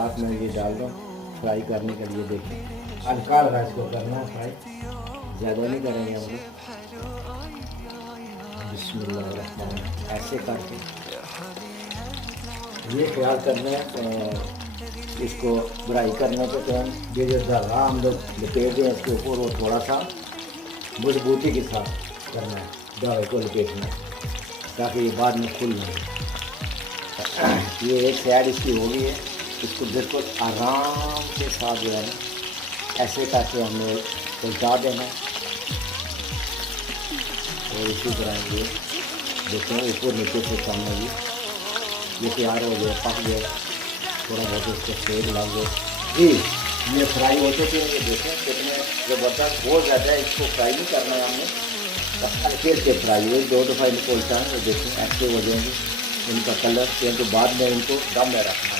साथ में ये डाल दो फ्राई करने के लिए। देखें हल्का हल्का इसको करना है फ्राई, ज़्यादा नहीं करेंगे हम लोग। बिस्मिल्लाह ऐसे करके ये ख्याल करना है इसको फ्राई करने के टाइम ये जो धागा हम लोग लपेट दें इसके ऊपर वो थोड़ा सा मजबूती के साथ करना है, धागे को लपेटना ताकि ये बाद में खुल जाए। ये एक साइड इसकी हो गई है, इसको बिल्कुल आराम के साथ जो है ना ऐसे करके हमें उल्टा देना है। और इसी तरह ये देखें ऊपर नीचे से करना ये तैयार हो गया, पक गया, थोड़ा बहुत इसको सेक लग गया जी। ये फ्राई होते थे, ये देखें कितने ज़बरदस्त, बहुत ज़्यादा इसको फ्राई नहीं करना है हमने, हल्के से फ्राई हुए, 2 दफ़ा इनको उल्टा है। देखें ऐसे हो जाएंगे इनका कलर, क्योंकि बाद में इनको दम में रखना है।